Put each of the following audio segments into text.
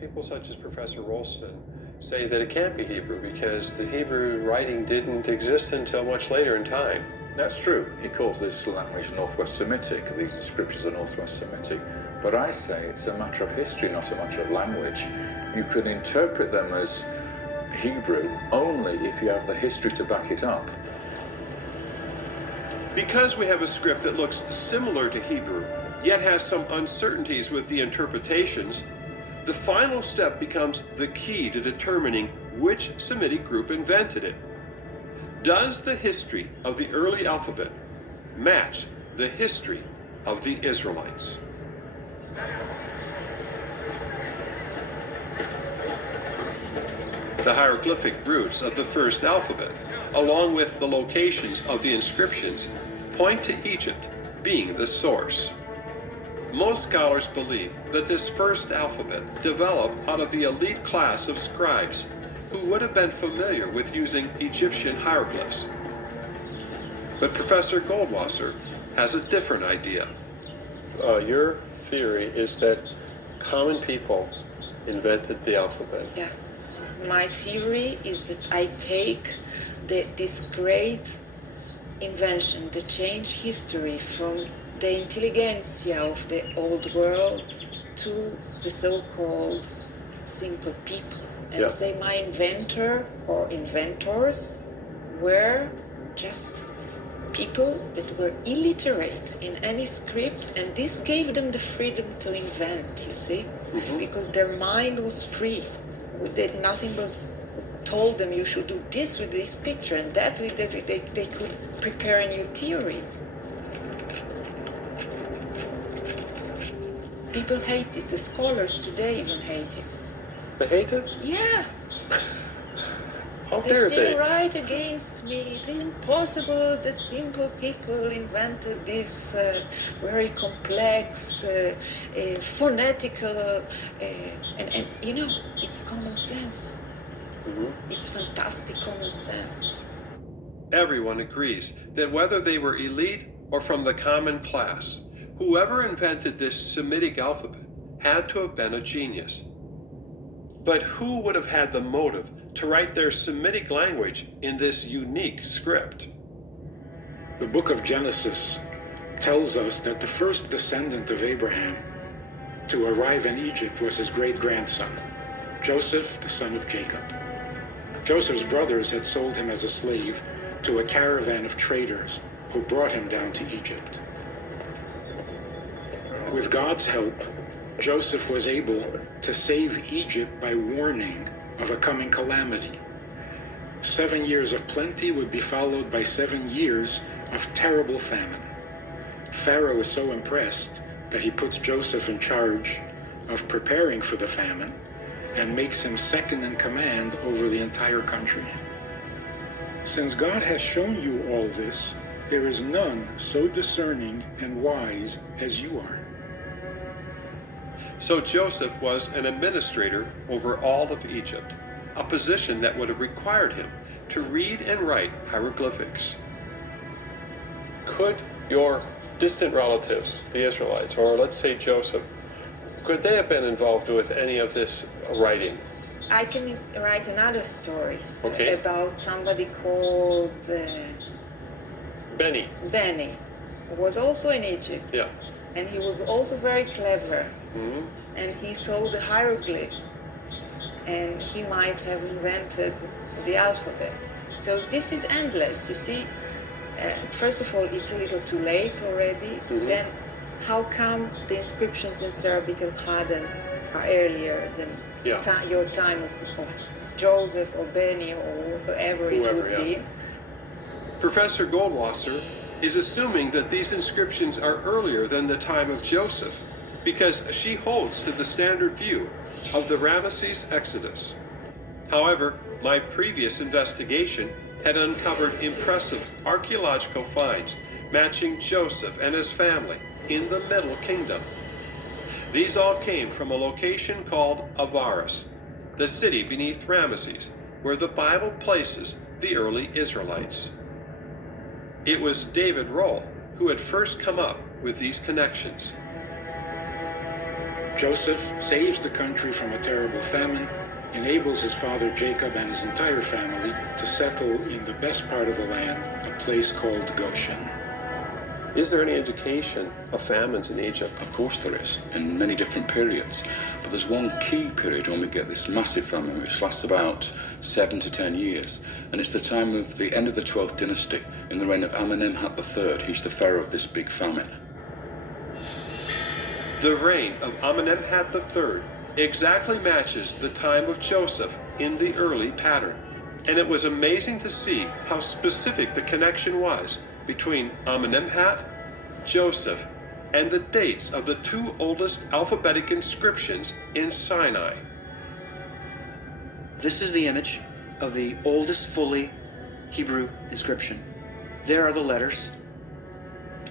People such as Professor Rolston say that it can't be Hebrew because the Hebrew writing didn't exist until much later in time. That's true. He calls this language Northwest Semitic. These inscriptions are Northwest Semitic. But I say it's a matter of history, not a matter of language. You can interpret them as Hebrew only if you have the history to back it up. Because we have a script that looks similar to Hebrew, yet has some uncertainties with the interpretations, the final step becomes the key to determining which Semitic group invented it. Does the history of the early alphabet match the history of the Israelites? The hieroglyphic roots of the first alphabet, along with the locations of the inscriptions, point to Egypt being the source. Most scholars believe that this first alphabet developed out of the elite class of scribes who would have been familiar with using Egyptian hieroglyphs. But Professor Goldwasser has a different idea. Your theory is that common people invented the alphabet. Yeah. My theory is that I take this great invention that changed history from the intelligentsia of the old world to the so-called simple people, and say my inventor or inventors were just people that were illiterate in any script, and this gave them the freedom to invent, you see, because their mind was free. Nothing was told them you should do this with this picture and that with that. They could prepare a new theory. People hate it. The scholars today even hate it. They hate it? Yeah. How They dare still they? write against me. It's impossible that simple people invented this very complex, phonetical, and you know, it's common sense. It's fantastic common sense. Everyone agrees that whether they were elite or from the common class, whoever invented this Semitic alphabet had to have been a genius. But who would have had the motive to write their Semitic language in this unique script? The book of Genesis tells us that the first descendant of Abraham to arrive in Egypt was his great-grandson, Joseph, the son of Jacob. Joseph's brothers had sold him as a slave to a caravan of traders who brought him down to Egypt. With God's help, Joseph was able to save Egypt by warning of a coming calamity. 7 years of plenty would be followed by 7 years of terrible famine. Pharaoh is so impressed that he puts Joseph in charge of preparing for the famine and makes him second in command over the entire country. Since God has shown you all this, there is none so discerning and wise as you are. So Joseph was an administrator over all of Egypt, a position that would have required him to read and write hieroglyphics. Could your distant relatives, the Israelites, or let's say Joseph, could they have been involved with any of this writing? I can write another story Okay. about somebody called Benny. Benny, who was also in Egypt, Yeah. and he was also very clever, Mhm. and he saw the hieroglyphs, and he might have invented the alphabet. So this is endless, you see. First of all, it's a little too late already. Then how come the inscriptions in Sarah Bit el-Khadem are earlier than your time of Joseph or Benny or whoever it would be? Professor Goldwasser is assuming that these inscriptions are earlier than the time of Joseph because she holds to the standard view of the Ramesses Exodus. However, my previous investigation had uncovered impressive archaeological finds matching Joseph and his family in the Middle Kingdom. These all came from a location called Avaris, the city beneath Ramesses, where the Bible places the early Israelites. It was David Rohl who had first come up with these connections. Joseph saves the country from a terrible famine, enables his father Jacob and his entire family to settle in the best part of the land, a place called Goshen. Is there any indication of famines in Egypt? Of course there is, in many different periods. But there's one key period when we get this massive famine, which lasts about 7 to 10 years. And it's the time of the end of the 12th dynasty, in the reign of Amenemhat III. He's the pharaoh of this big famine. The reign of Amenemhat III exactly matches the time of Joseph in the early pattern. And it was amazing to see how specific the connection was between Amenemhat, Joseph, and the dates of the two oldest alphabetic inscriptions in Sinai. This is the image of the oldest fully Hebrew inscription. There are the letters.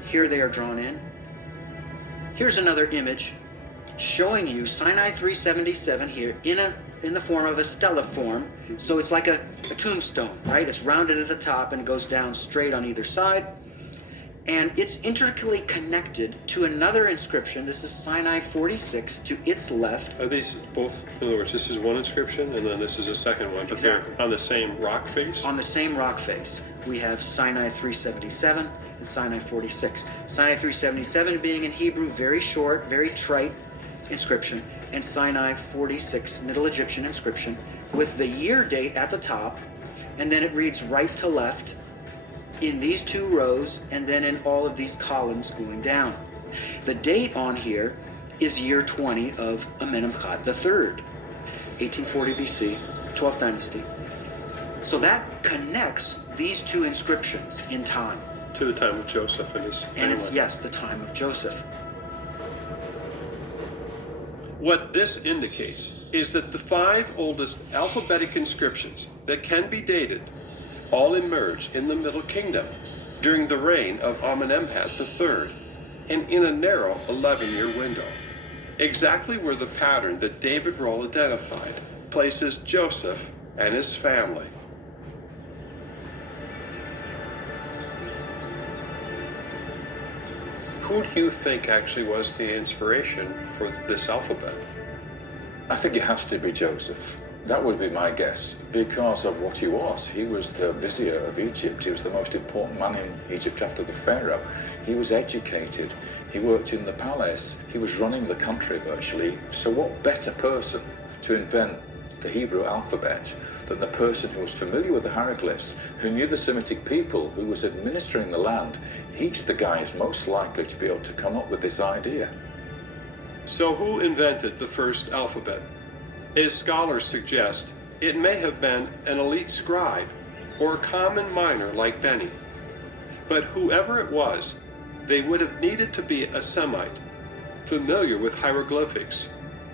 Here they are drawn in. Here's another image showing you Sinai 377 here in the form of a stela form. So it's like a tombstone, right? It's rounded at the top and goes down straight on either side. And it's intricately connected to another inscription. This is Sinai 46 to its left. Are these both, in other words, this is one inscription and then this is a second one, but Exactly. they're on the same rock face? On the same rock face, we have Sinai 377 and Sinai 46. Sinai 377 being in Hebrew, very short, very trite inscription, and Sinai 46, Middle Egyptian inscription, with the year date at the top, and then it reads right to left in these two rows, and then in all of these columns going down. The date on here is year 20 of Amenemhat III, 1840 BC, 12th dynasty. So that connects these two inscriptions in time. To the time of Joseph and his family. And it's, yes, the time of Joseph. What this indicates is that the 5 oldest alphabetic inscriptions that can be dated all emerged in the Middle Kingdom during the reign of Amenemhat III and in a narrow 11-year window, exactly where the pattern that David Rohl identified places Joseph and his family. Who do you think actually was the inspiration for this alphabet? I think it has to be Joseph. That would be my guess, because of what he was. He was the vizier of Egypt. He was the most important man in Egypt after the pharaoh. He was educated. He worked in the palace. He was running the country virtually. So what better person to invent the Hebrew alphabet than the person who was familiar with the hieroglyphs, who knew the Semitic people, who was administering the land? He's the guy who's most likely to be able to come up with this idea. So who invented the first alphabet? As scholars suggest, it may have been an elite scribe or a common miner like Benny. But whoever it was, they would have needed to be a Semite, familiar with hieroglyphics,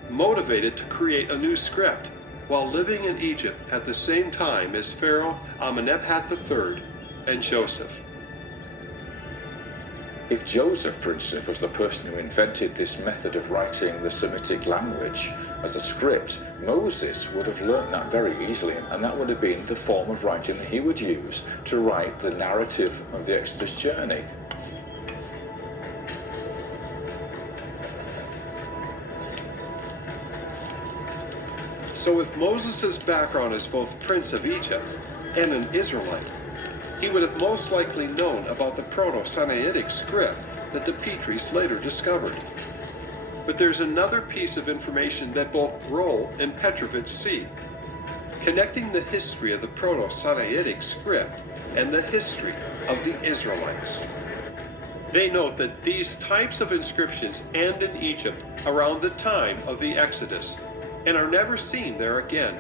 motivated to create a new script while living in Egypt at the same time as Pharaoh Amenemhat III and Joseph. If Joseph, for instance, was the person who invented this method of writing the Semitic language as a script, Moses would have learned that very easily, and that would have been the form of writing that he would use to write the narrative of the Exodus journey. So if Moses' background is both Prince of Egypt and an Israelite, he would have most likely known about the Proto-Sinaitic script that the Petries later discovered. But there's another piece of information that both Rohl and Petrovich see, connecting the history of the Proto-Sinaitic script and the history of the Israelites. They note that these types of inscriptions end in Egypt around the time of the Exodus and are never seen there again.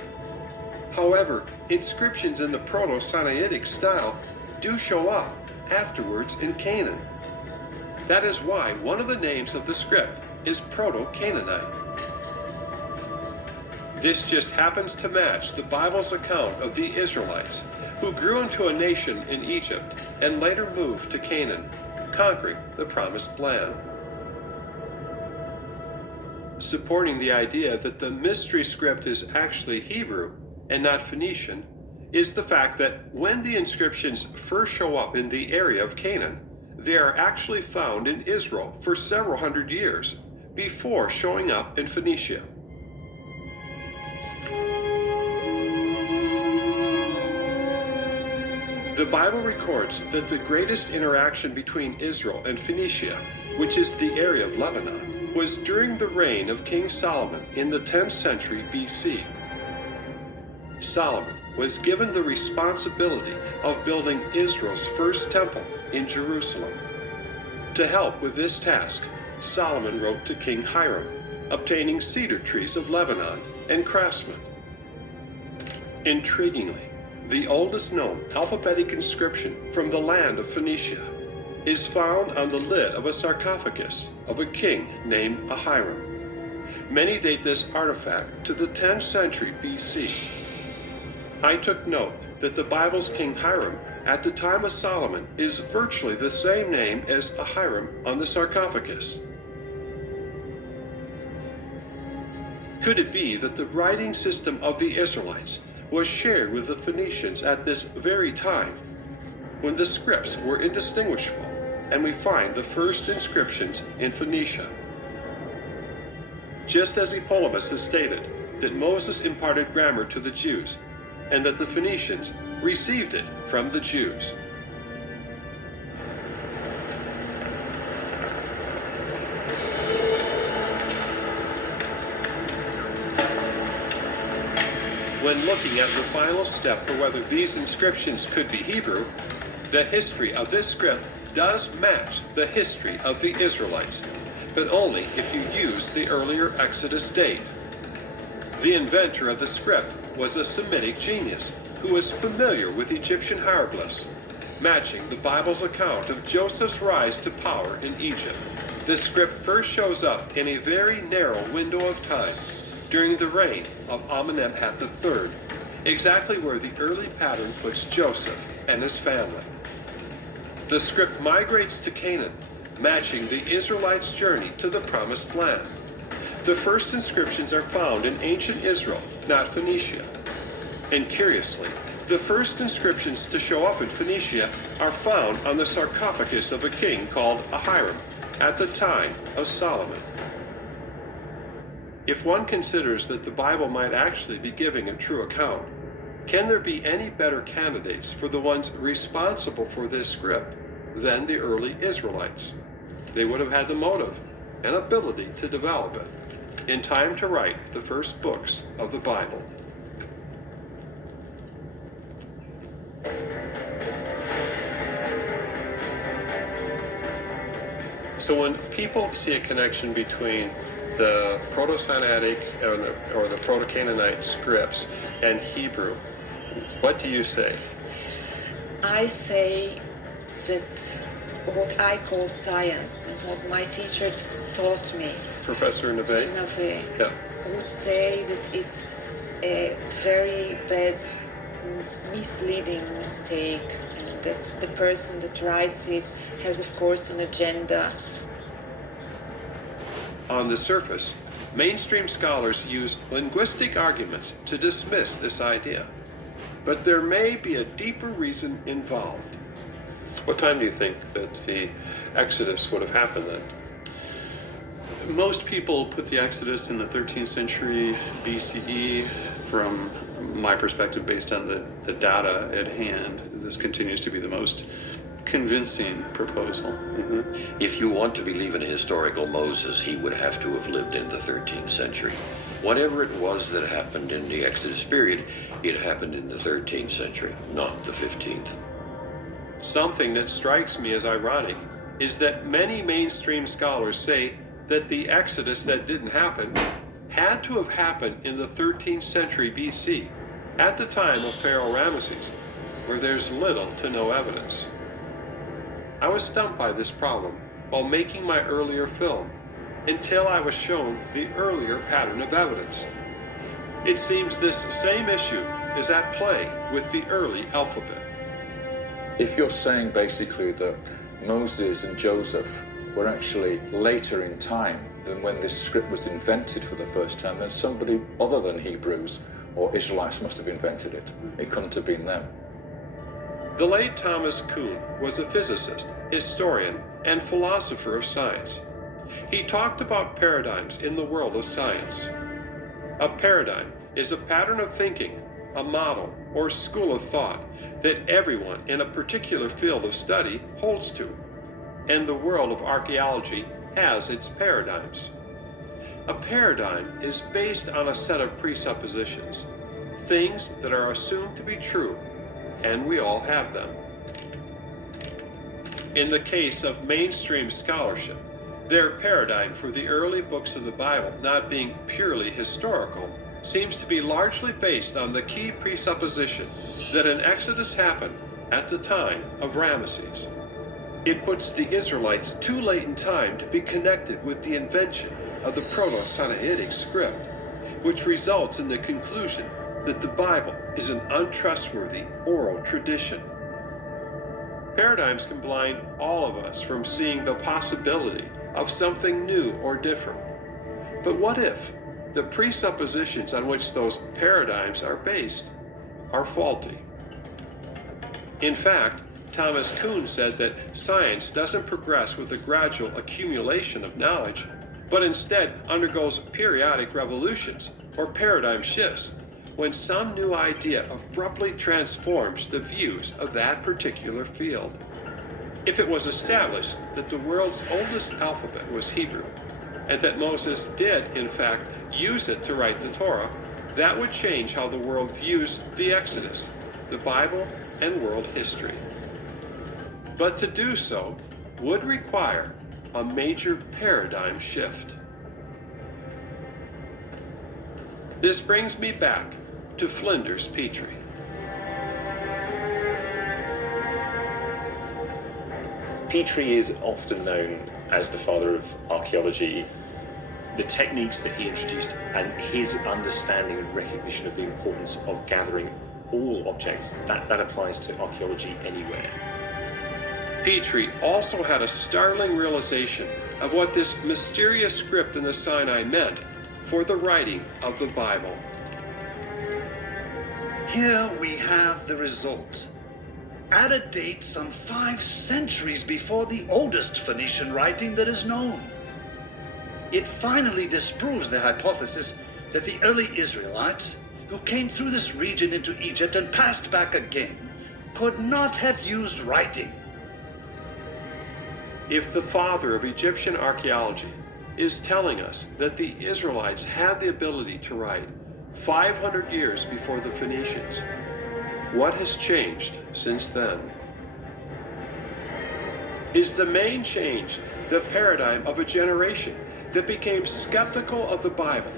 However, inscriptions in the Proto-Sinaitic style do show up afterwards in Canaan. That is why one of the names of the script is Proto-Canaanite. This just happens to match the Bible's account of the Israelites, who grew into a nation in Egypt and later moved to Canaan, conquering the Promised Land. Supporting the idea that the mystery script is actually Hebrew and not Phoenician is the fact that when the inscriptions first show up in the area of Canaan, they are actually found in Israel for several hundred years, before showing up in Phoenicia. The Bible records that the greatest interaction between Israel and Phoenicia, which is the area of Lebanon, was during the reign of King Solomon in the 10th century BC. Solomon was given the responsibility of building Israel's first temple in Jerusalem. To help with this task, Solomon wrote to King Hiram, obtaining cedar trees of Lebanon and craftsmen. Intriguingly, the oldest known alphabetic inscription from the land of Phoenicia is found on the lid of a sarcophagus of a king named Ahiram. Many date this artifact to the 10th century BC. I took note that the Bible's King Hiram at the time of Solomon is virtually the same name as Ahiram on the sarcophagus. Could it be that the writing system of the Israelites was shared with the Phoenicians at this very time, when the scripts were indistinguishable, and we find the first inscriptions in Phoenicia? Just as Epolemus has stated that Moses imparted grammar to the Jews, and that the Phoenicians received it from the Jews. When looking at the final step for whether these inscriptions could be Hebrew, the history of this script does match the history of the Israelites, but only if you use the earlier Exodus date. The inventor of the script was a Semitic genius who was familiar with Egyptian hieroglyphs, matching the Bible's account of Joseph's rise to power in Egypt. The script first shows up in a very narrow window of time during the reign of Amenemhat III, exactly where the early pattern puts Joseph and his family. The script migrates to Canaan, matching the Israelites' journey to the Promised Land. The first inscriptions are found in ancient Israel, not Phoenicia. And curiously, the first inscriptions to show up in Phoenicia are found on the sarcophagus of a king called Ahiram at the time of Solomon. If one considers that the Bible might actually be giving a true account, can there be any better candidates for the ones responsible for this script than the early Israelites? They would have had the motive and ability to develop it in time to write the first books of the Bible. So when people see a connection between the Proto-Sinaitic or the Proto-Canaanite scripts and Hebrew, what do you say? I say that what I call science and what my teacher taught me, Professor Nave? Nave, Yeah. would say that it's a very bad, misleading mistake, and that the person that writes it has, of course, an agenda. On the surface, mainstream scholars use linguistic arguments to dismiss this idea, but there may be a deeper reason involved. What time do you think that the Exodus would have happened then? Most people put the Exodus in the 13th century BCE. From my perspective, based on the data at hand, this continues to be the most convincing proposal. If you want to believe in a historical Moses, he would have to have lived in the 13th century. Whatever it was that happened in the Exodus period, it happened in the 13th century, not the 15th. Something that strikes me as ironic is that many mainstream scholars say that the Exodus that didn't happen had to have happened in the 13th century BC, at the time of Pharaoh Ramesses, where there's little to no evidence. I was stumped by this problem while making my earlier film, until I was shown the earlier pattern of evidence. It seems this same issue is at play with the early alphabet. If you're saying basically that Moses and Joseph were actually later in time than when this script was invented for the first time, then somebody other than Hebrews or Israelites must have invented it. It couldn't have been them. The late Thomas Kuhn was a physicist, historian, and philosopher of science. He talked about paradigms in the world of science. A paradigm is a pattern of thinking, a model, or school of thought that everyone in a particular field of study holds to, and the world of archaeology has its paradigms. A paradigm is based on a set of presuppositions, things that are assumed to be true, and we all have them. In the case of mainstream scholarship, their paradigm for the early books of the Bible not being purely historical seems to be largely based on the key presupposition that an exodus happened at the time of Ramesses. It puts the Israelites too late in time to be connected with the invention of the Proto-Sinaitic script, which results in the conclusion that the Bible is an untrustworthy oral tradition. Paradigms can blind all of us from seeing the possibility of something new or different. But what if the presuppositions on which those paradigms are based are faulty? In fact, Thomas Kuhn said that science doesn't progress with a gradual accumulation of knowledge, but instead undergoes periodic revolutions or paradigm shifts when some new idea abruptly transforms the views of that particular field. If it was established that the world's oldest alphabet was Hebrew, and that Moses did, in fact, use it to write the Torah, that would change how the world views the Exodus, the Bible, and world history. But to do so would require a major paradigm shift. This brings me back to Flinders Petrie. Petrie is often known as the father of archaeology. The techniques that he introduced and his understanding and recognition of the importance of gathering all objects, that applies to archaeology anywhere. Petrie also had a startling realization of what this mysterious script in the Sinai meant for the writing of the Bible. Here we have the result. At a date some 5 centuries before the oldest Phoenician writing that is known. It finally disproves the hypothesis that the early Israelites, who came through this region into Egypt and passed back again, could not have used writing. If the father of Egyptian archaeology is telling us that the Israelites had the ability to write 500 years before the Phoenicians, what has changed since then? Is the main change the paradigm of a generation that became skeptical of the Bible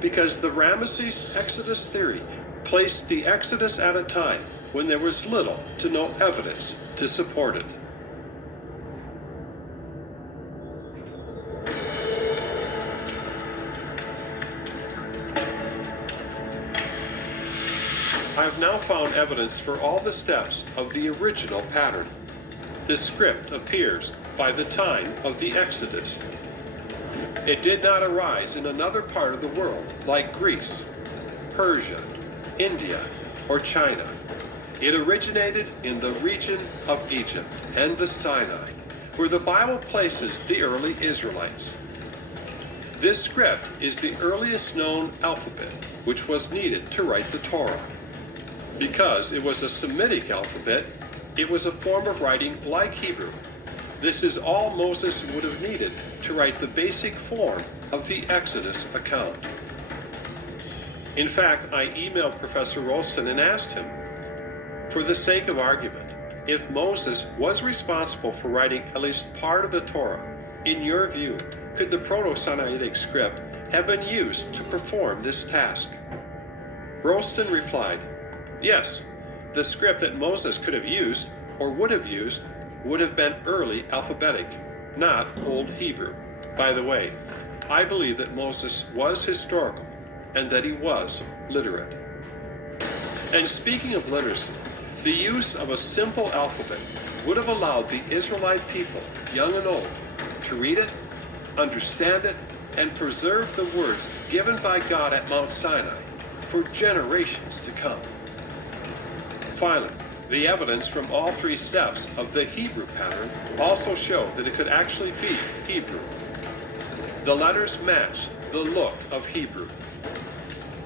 because the Ramesses Exodus theory placed the Exodus at a time when there was little to no evidence to support it? I have now found evidence for all the steps of the original pattern. The script appears by the time of the Exodus. It did not arise in another part of the world like Greece, Persia, India, or China. It originated in the region of Egypt and the Sinai, where the Bible places the early Israelites. This script is the earliest known alphabet which was needed to write the Torah. Because it was a Semitic alphabet, it was a form of writing like Hebrew. This is all Moses would have needed to write the basic form of the Exodus account. In fact, I emailed Professor Rolston and asked him, for the sake of argument, if Moses was responsible for writing at least part of the Torah, in your view, could the Proto-Sinaitic script have been used to perform this task? Rolston replied, yes, the script that Moses could have used, or would have been early alphabetic, not Old Hebrew. By the way, I believe that Moses was historical and that he was literate. And speaking of literacy, the use of a simple alphabet would have allowed the Israelite people, young and old, to read it, understand it, and preserve the words given by God at Mount Sinai for generations to come. Finally, the evidence from all 3 steps of the Hebrew pattern also show that it could actually be Hebrew. The letters match the look of Hebrew.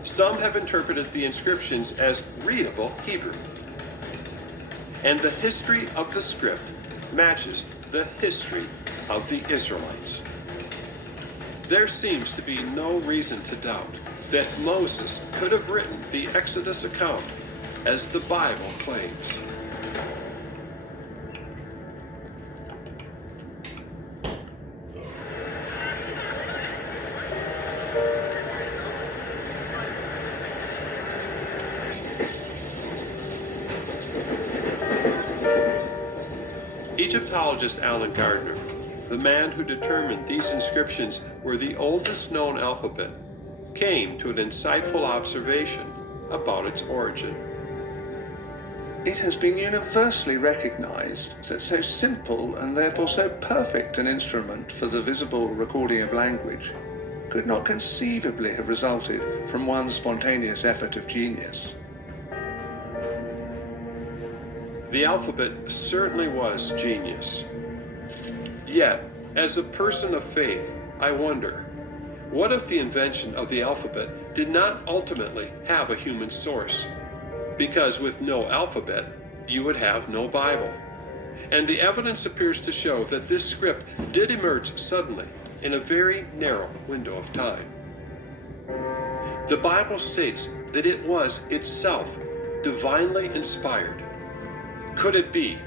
Some have interpreted the inscriptions as readable Hebrew. And the history of the script matches the history of the Israelites. There seems to be no reason to doubt that Moses could have written the Exodus account as the Bible claims. Egyptologist Alan Gardner, the man who determined these inscriptions were the oldest known alphabet, came to an insightful observation about its origin. It has been universally recognized that so simple and therefore so perfect an instrument for the visible recording of language could not conceivably have resulted from one spontaneous effort of genius. The alphabet certainly was genius. Yet, as a person of faith, I wonder, what if the invention of the alphabet did not ultimately have a human source? Because with no alphabet, you would have no Bible. And the evidence appears to show that this script did emerge suddenly in a very narrow window of time. The Bible states that it was itself divinely inspired. Could it be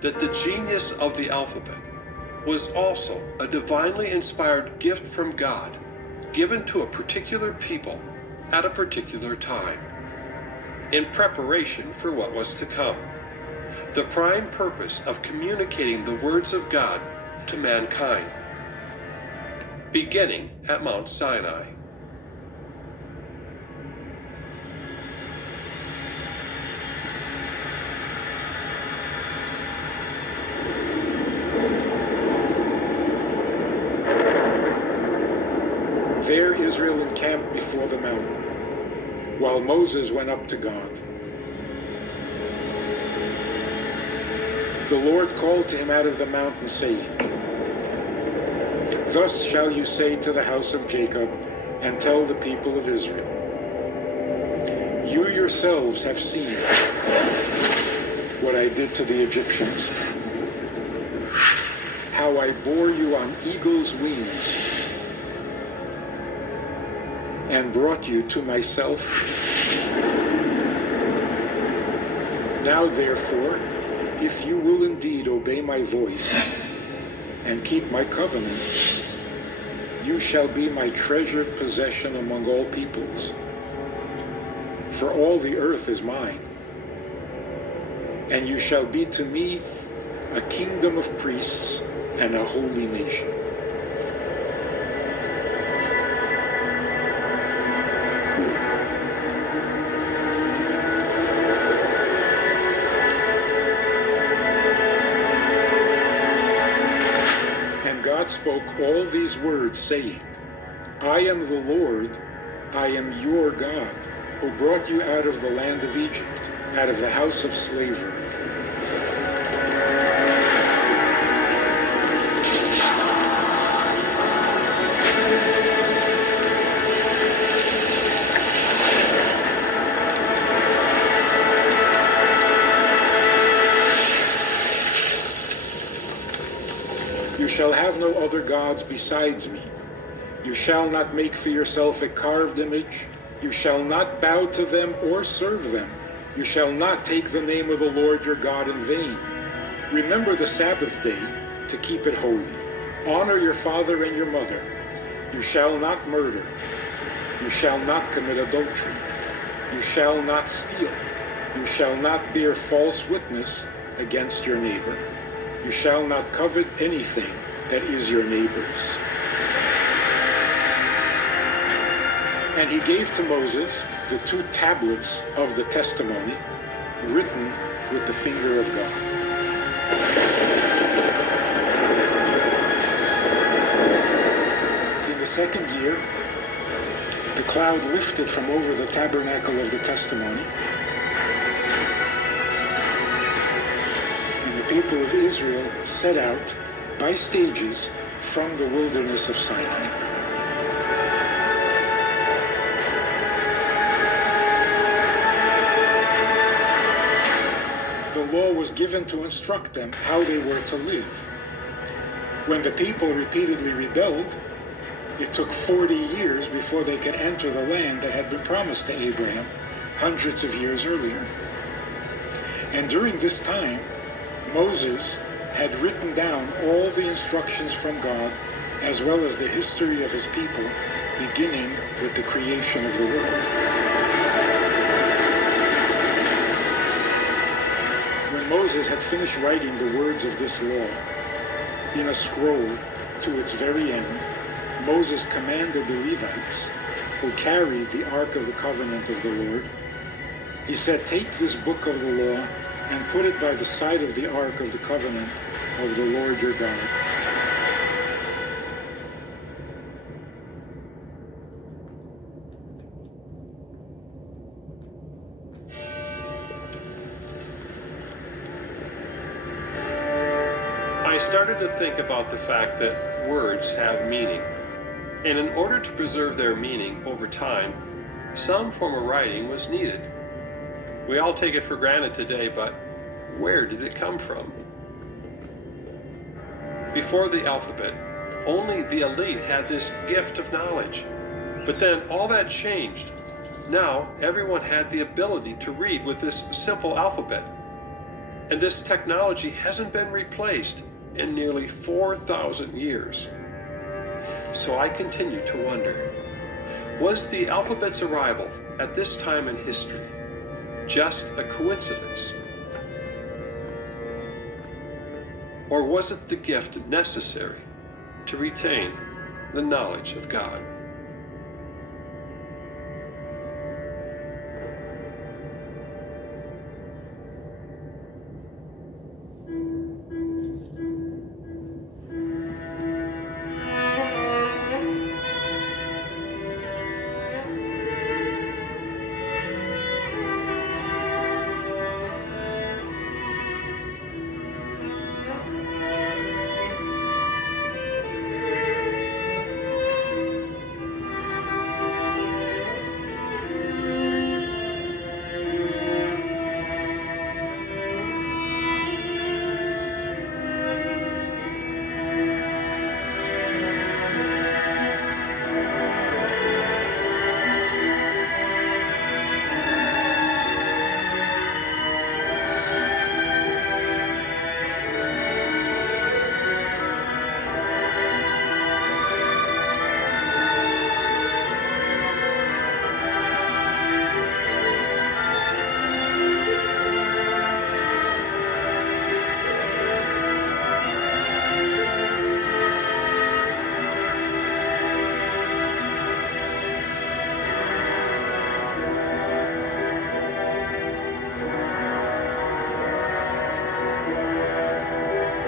that the genius of the alphabet was also a divinely inspired gift from God, given to a particular people at a particular time, in preparation for what was to come? The prime purpose of communicating the words of God to mankind, beginning at Mount Sinai. There Israel encamped before the mountain, while Moses went up to God. The Lord called to him out of the mountain, saying, Thus shall you say to the house of Jacob, and tell the people of Israel, You yourselves have seen what I did to the Egyptians, how I bore you on eagle's wings, and brought you to myself. Now therefore, if you will indeed obey my voice and keep my covenant, you shall be my treasured possession among all peoples. For all the earth is mine, and you shall be to me a kingdom of priests and a holy nation. God spoke all these words, saying, I am the Lord, I am your God, who brought you out of the land of Egypt, out of the house of slavery. You shall have no other gods besides me. You shall not make for yourself a carved image. You shall not bow to them or serve them. You shall not take the name of the Lord your God in vain. Remember the Sabbath day to keep it holy. Honor your father and your mother. You shall not murder. You shall not commit adultery. You shall not steal. You shall not bear false witness against your neighbor. You shall not covet anything that is your neighbor's. And he gave to Moses the 2 tablets of the testimony, written with the finger of God. In the 2nd year, the cloud lifted from over the tabernacle of the testimony, and the people of Israel set out by stages from the wilderness of Sinai. The law was given to instruct them how they were to live. When the people repeatedly rebelled, it took 40 years before they could enter the land that had been promised to Abraham hundreds of years earlier. And during this time, Moses had written down all the instructions from God, as well as the history of his people, beginning with the creation of the world. When Moses had finished writing the words of this law in a scroll to its very end, Moses commanded the Levites, who carried the Ark of the Covenant of the Lord, he said, "Take this book of the law and put it by the side of the Ark of the Covenant of the Lord your God." I started to think about the fact that words have meaning. And in order to preserve their meaning over time, some form of writing was needed. We all take it for granted today, but where did it come from? Before the alphabet, only the elite had this gift of knowledge. But then all that changed. Now everyone had the ability to read with this simple alphabet. And this technology hasn't been replaced in nearly 4,000 years. So I continue to wonder, was the alphabet's arrival at this time in history just a coincidence? Or was it the gift necessary to retain the knowledge of God?